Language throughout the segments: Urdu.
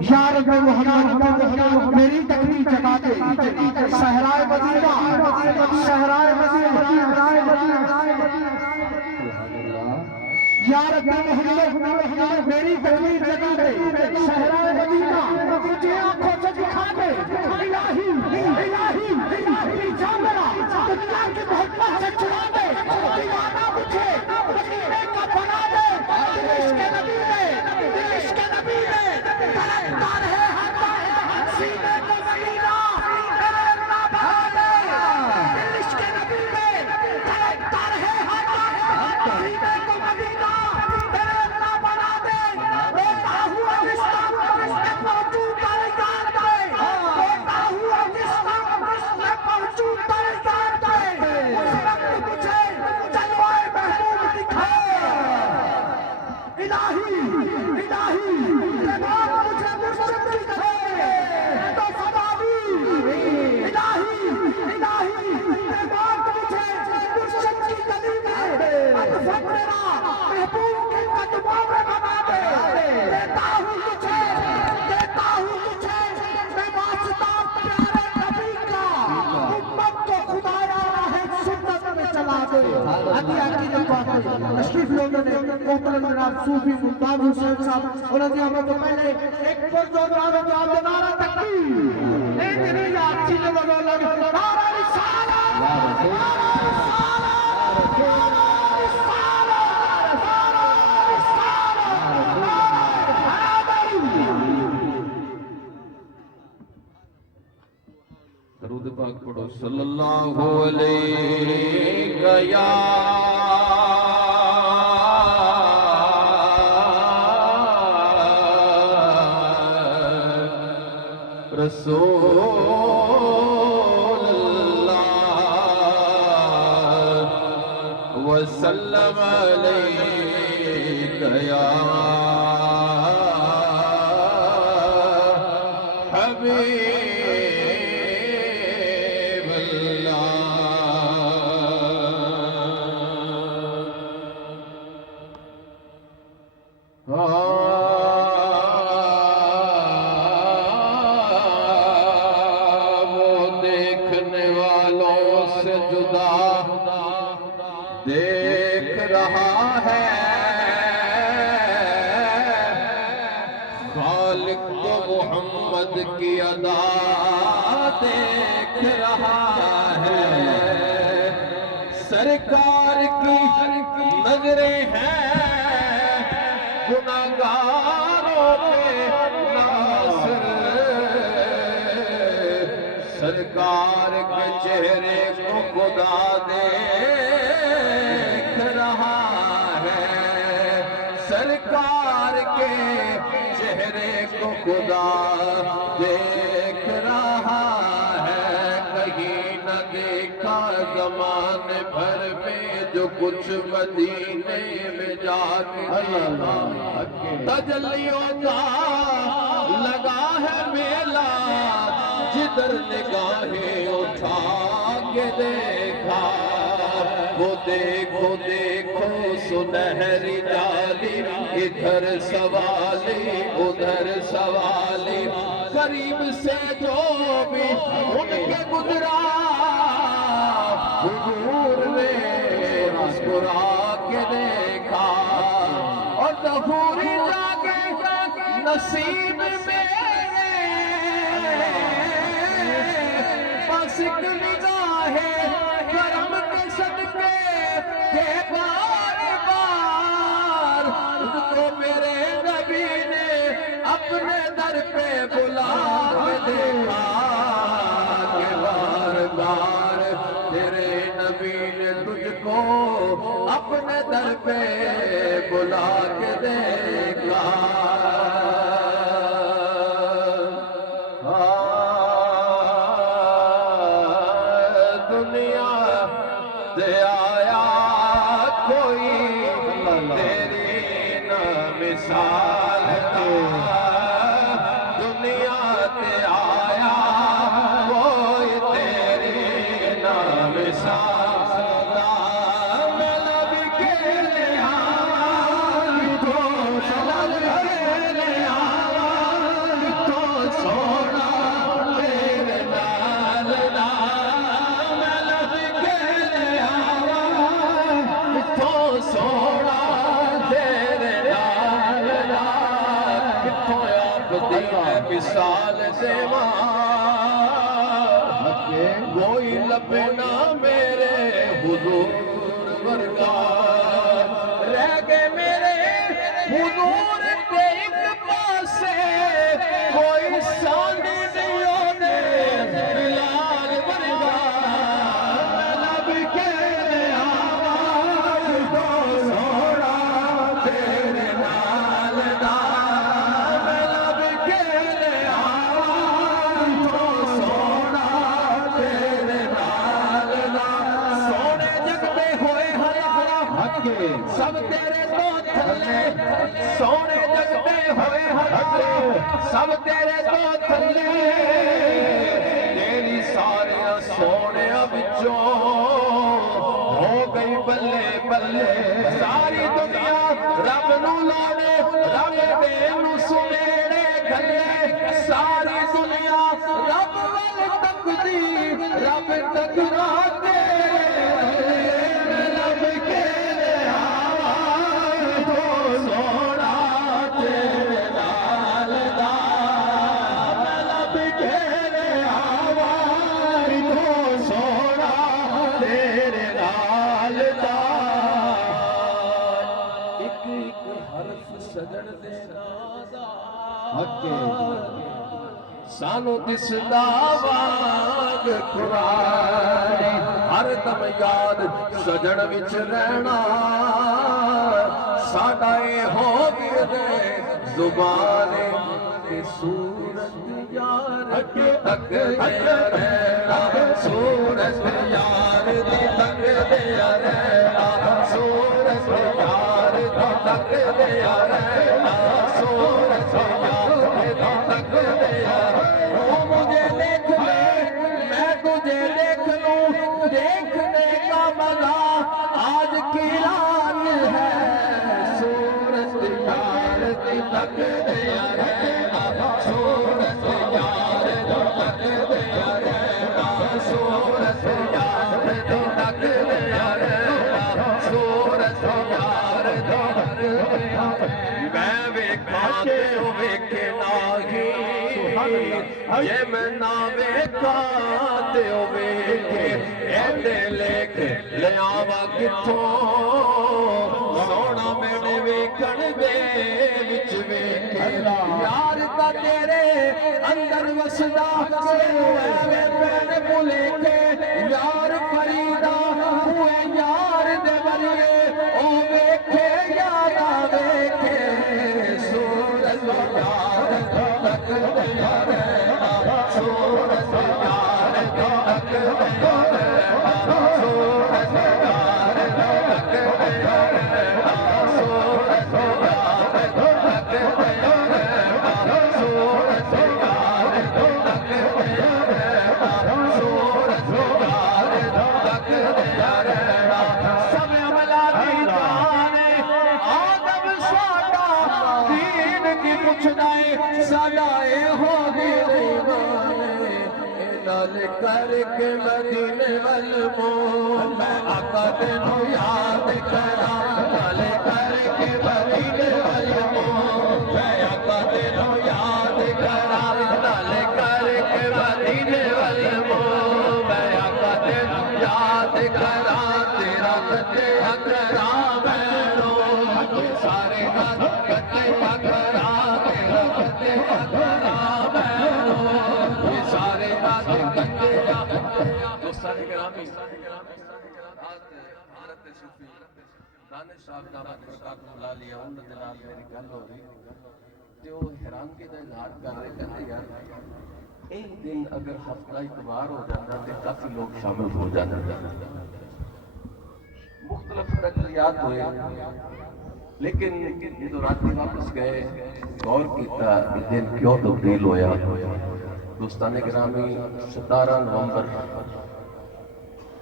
یا رب محمد میری تکلیف جگا دے صحرائے مدینہ صحرائے مدینہ یا رب محمد میری تکلیف جگا دے صحرائے مدینہ مجھے آنکھوں سے دکھا دے الہی الہی الہی جان میرا دنیا کی محبت سے چھڑا دے دیوانہ مجھے مدینے کا بنا دے عشق نبی میں عشق نبی میں طلبگار ہے ہر سینے کو مدینہ میرے اللہ بنا دے عشق نبی میں طلبگار ہے ہر سینے کو مدینہ میرے اللہ بنا دے روتا ہوا اسلام میں موجود درگاہ دے روتا ہوا اسلام میں موجود درگاہ دے اس وقت مجھے جلوائے محبوب دکھائے الہی الہی رباب مجھے مرشد دکھائے تو سبابی الہی الہی رباب مجھے مرشد کی گلی میں مدفن میرا محبوب کے قدموں میں بنا دے دیتا ہوں تجھے میں واسطہ پیارے نبی کا امت کو خدایا راہ سنت میں چلا دے عطیہ کی نکوہ تشریف لوگوں نے محترم جناب صوفی ممتاز حسین صاحب اور رضی اللہ تو پہلے ایک پرزور نعرہ جو آپ نعرہ تکبیر ایک نہیں یاد چیزیں لگو لگو نعرہ رسالہ نعرہ رسالہ درود پاک پڑھو صلی اللہ علیہ یا رسول اللہ وسلم علیہ یا حبیب والوں سے جدا دیکھ رہا ہے خالق کو محمد کی ادا دیکھ رہا ہے سرکار کی نظریں ہیں گناہگاروں پہ ناصر سرکار کے چہرے کو خدا دیکھ رہا ہے سرکار کے چہرے کو خدا دیکھ رہا ہے کہیں نہ دیکھا زمانے بھر میں جو کچھ مدینے میں جا کے تجلیوں کا لگا ہے میلہ جدھر نگاہیں اٹھا کے دیکھا وہ دیکھو دیکھو سنہری جالی ادھر سوالی ادھر سوالی قریب سے جو بھی ان کے گزرا حضور نے مسکرا کے دیکھا اور ظہوری جاگے نصیب میں بس ایک نگاہ کرم کے صدقے کہ بار بار اس کو میرے نبی نے اپنے در پہ بلا کے دیکھا کہ بار بار تیرے نبی نے تجھ کو اپنے در پہ بلا کے دیکھا دنیا سے آیا کوئی تیری نہ مثال دنیا سے آیا کوئی تیری نہ مثال میں نبی کے لیا تو سلام لیا تو سونا تیرے نال سونا تیرے نال کتوں آپ دی مثال دیواں کوئی لبے نہ میرے حضور ورگا رہ گئے میرے حضور کے ایک پاسے کوئی سانی نہیں ہونے بلال ورگا نبی کے سب تیرے تو تھلے سونے جگتے ہوئے ہر سب تیرے تو تھلے تیری سارے سونے بچوں ہو گئی بلے بلے ساری دنیا رب نو لانے رب دے نو سنیڑے گھلے ساری دنیا رب ول تک دی رب تک راتے رب کے سونا تیرے نال دا لب کے آواز تو سونا تیرے نال دا ایک ایک حرف سجن دے نادا سانو دسدا واگ قرآن ہر دم یاد سجن وچ رہنا ساڈا اے ہو گئے زبان تے صورت یار دی تک رہنا صورت یار دی تک رہنا صورت یار دی تک رہنا صورت یار دی تک رہنا وہ مجھے دیکھ لے میں تجھے دیکھ لوں دیکھنے کا مزہ آج کی رات ہے صورت یار دی تک رہنا صورت یار دی تک رہنا صورت کان دے ویکھے ایڈے لکھ لیاواں کتھوں سونا میرے ویکھن دے وچ ویکھے یار دا تیرے اندر وسدا ایویں پین بھلے یار فریدا ہوئے یار دے وریے او ویکھے یار ویکھے سورج یار تک یار سورج یار تک یار سورج یار تک یار سورج یار تک یار سورج یار تک یار سب عملہ دی جان آدم ساڈا دین کی پوچھدائے ساڈا اے ہو گئے نال کر کے مدینے والمو میں آقا تینوں یاد کرا نال کر کے مدینے والمو میں آقا تینوں یاد کرا نال کر کے مدینے والمو میں آقا تینوں یاد کرا تیرا کتے اکرا مینو سارے کتے اکرا تیرا کتے اکرا مینو سارے دوستان گرامی حضرت صوفی دانش صاحب دامت برکاتہ اللہ علیہ انہوں نے نال میری گل ہو رہی تے وہ حیرانگی دا اظہار کر رہے کہتے یار ایک دن اگر ہفتہ اتوار ہو جاتا تو کافی لوگ شامل ہو جاتے مختلف نظریات ہوئے لیکن یہ تو راتی واپس گئے غور کیتا یہ دن کیوں تبدیل ہویا دوستان گرامی 17 نومبر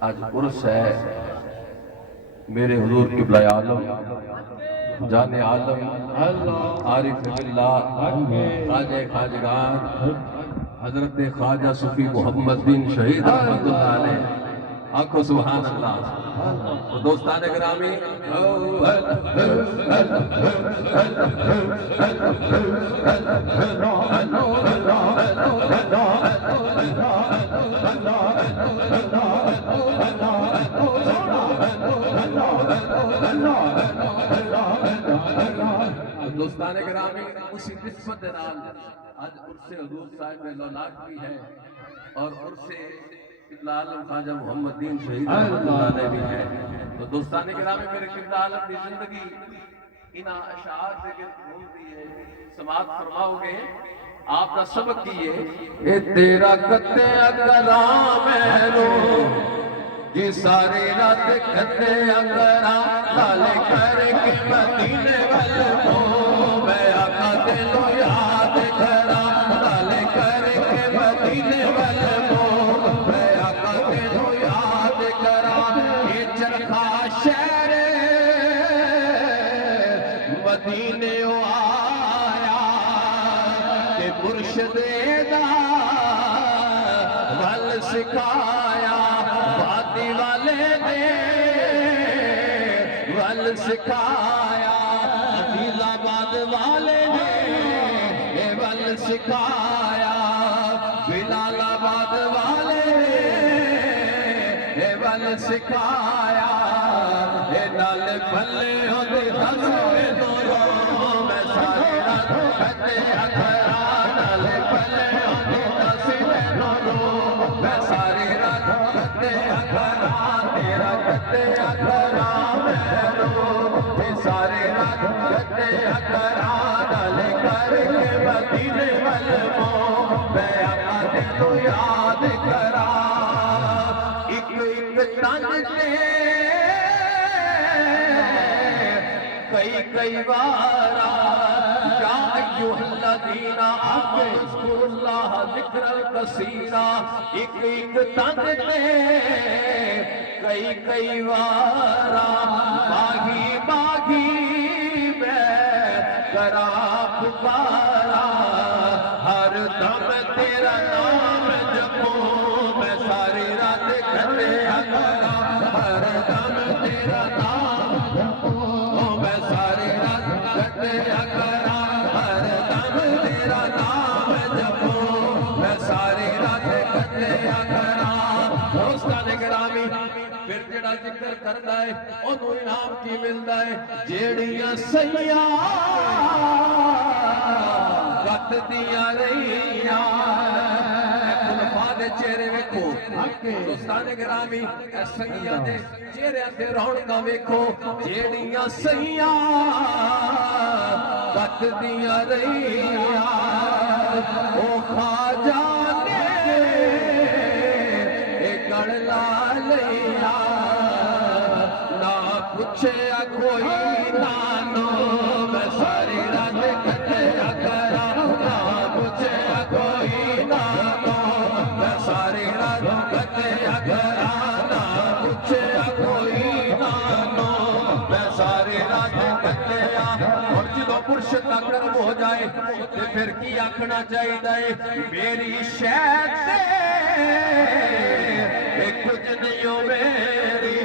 آج عرس ہے میرے حضور قبلہ عالم جان عالم عارف باللہ خواجہ خواجگان حضرت خواجہ صوفی محمد بن شہید رحمت اللہ علیہ آنکھو سبحان اللہ تو دوستان گرامی دوستان گرامی اسی نسبت نال آج عرص حضور صاحب لولاک بھی ہے اور عرص قبلہ عالم خواجہ محمد دین شہید رحمت اللہ علیہ بھی ہے تو دوستان گرامی میرے قبلہ عالم کی زندگی انہا اشعار دے گرد گھومتی ہے سماعت فرماؤ گے آپ کا سبق کیے اے تیرا کتے اکرا مینو جی ساری رات کتے اکرا لالے کر کے مدینے والمو میں آقا تینوں یاد کرا لالے کر کے مدینے والمو میں آقا تینوں یاد کرا یہ چرخا شہر مدینے آیا کہ مرشد دا ول سکھایا وادی والے نے ول سکھایا عزیز آباد والے نے ول سکھایا بلال آباد والے نے ول سکھایا نال بھلے ہوتے ہسوے دونوں میں ساری رات کتے اکھرا نال بھلے ہوتے ہسوے دونوں میں ساری رات کتے اکھرا تیرا کتے اکھرا مینو ساری رات کتے اکھرا نال کر کے مدینے والمو میں آقا تینوں یاد کرا ایک ایک تن تے کئی بارا یا ایوہ الذین آمنوا اذکروا اللہ ذکرا کثیرا ایک ایک تن تے کئی بارا ماہی ماہی میں کرا پکارا ہر دم تیرا نام جپوں میں ساری رات کتے اکرا ہر دم تیرا نام جپوں میں ساری رات کتے اکرا ہر دم تیرا نام جپوں میں ساری رات کتے دوستان گرامی پھر جڑا ذکر کردا ہے اونوں انعام کی ملدا ہے جیڑیاں سیاں وقت دیاں رہیاں خلفاء دے چہرے ویکھو دوستان گرامی اے سیاں دے چہرے تے رونقاں ویکھو جیڑیاں سیاں وقت دیاں رہیاں او خواجہ گڑ لا لیا نہ پوچھے کوئی نانو میں ساری رات کٹیا کرا نہ پوچھے کوئی نانو میں ساری رات کٹیا کرا نہ پوچھے کوئی نانو میں ساری رات کٹیا اور جدو مرشد کا کرم ہو جائے تو پھر کی آکھنا چاہیے میری شہد کچھ نہیں میری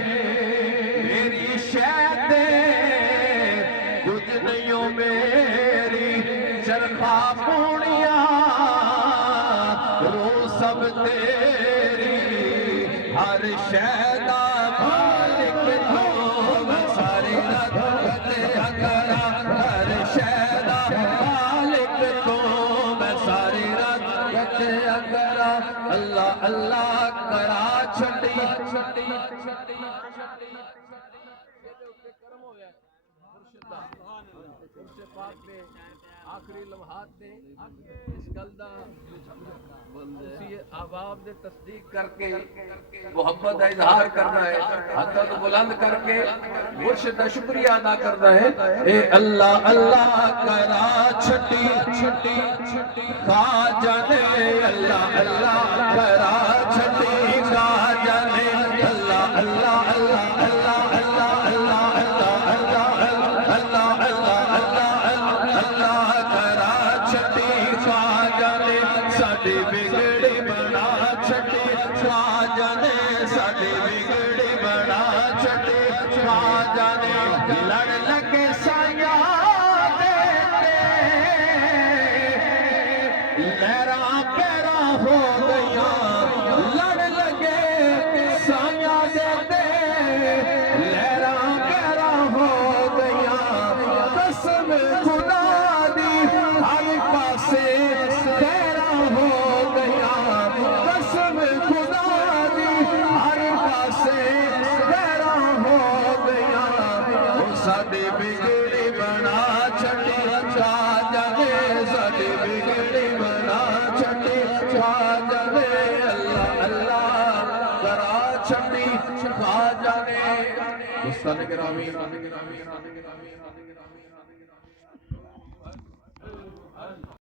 میری شہد کچھ نہیں میری چرخا پونیاں رو سب تیری ہر شہدہ مالک تو میں ساری رات کٹیا کرا ہر شہدہ مالک تو میں ساری رات کٹیا کرا اللہ اللہ کرا چھٹی آخری لمحات نے اس گل دا اسی احباب نے تصدیق کر کے محبت کا اظہار کرنا ہے ہاتھ بلند کر کے مرشد کا شکریہ ادا کرنا ہے اے اللہ اللہ کرا چھٹی خواجہ نے اللہ اللہ کرا چھٹی خواجہ نے اللہ اللہ اللہ اللہ اللہ اللہ اللہ اللہ اللہ اللہ کرا چھٹی خواجہ نے ساڈی بگڑی بنا چھٹی خواجہ نے ساڈی بگڑی بنا چھٹی خواجہ نے لڑ لگے سایہ لہراں پیرا ہو گیا لڑ لگے سایہ دے لہراں پیرا ہو گیا قسم خدا دی ہر پاسے تیرا ہو گیا قسم خدا دی ہر پاسے تیرا ہو گیا وہ ساڈی بگڑی بنا چھٹی خواجہ نے ساڈی بگڑی بنا چھٹی خواجہ نے اللہ اللہ کرا چھٹی خواجہ نے دوستان گرامی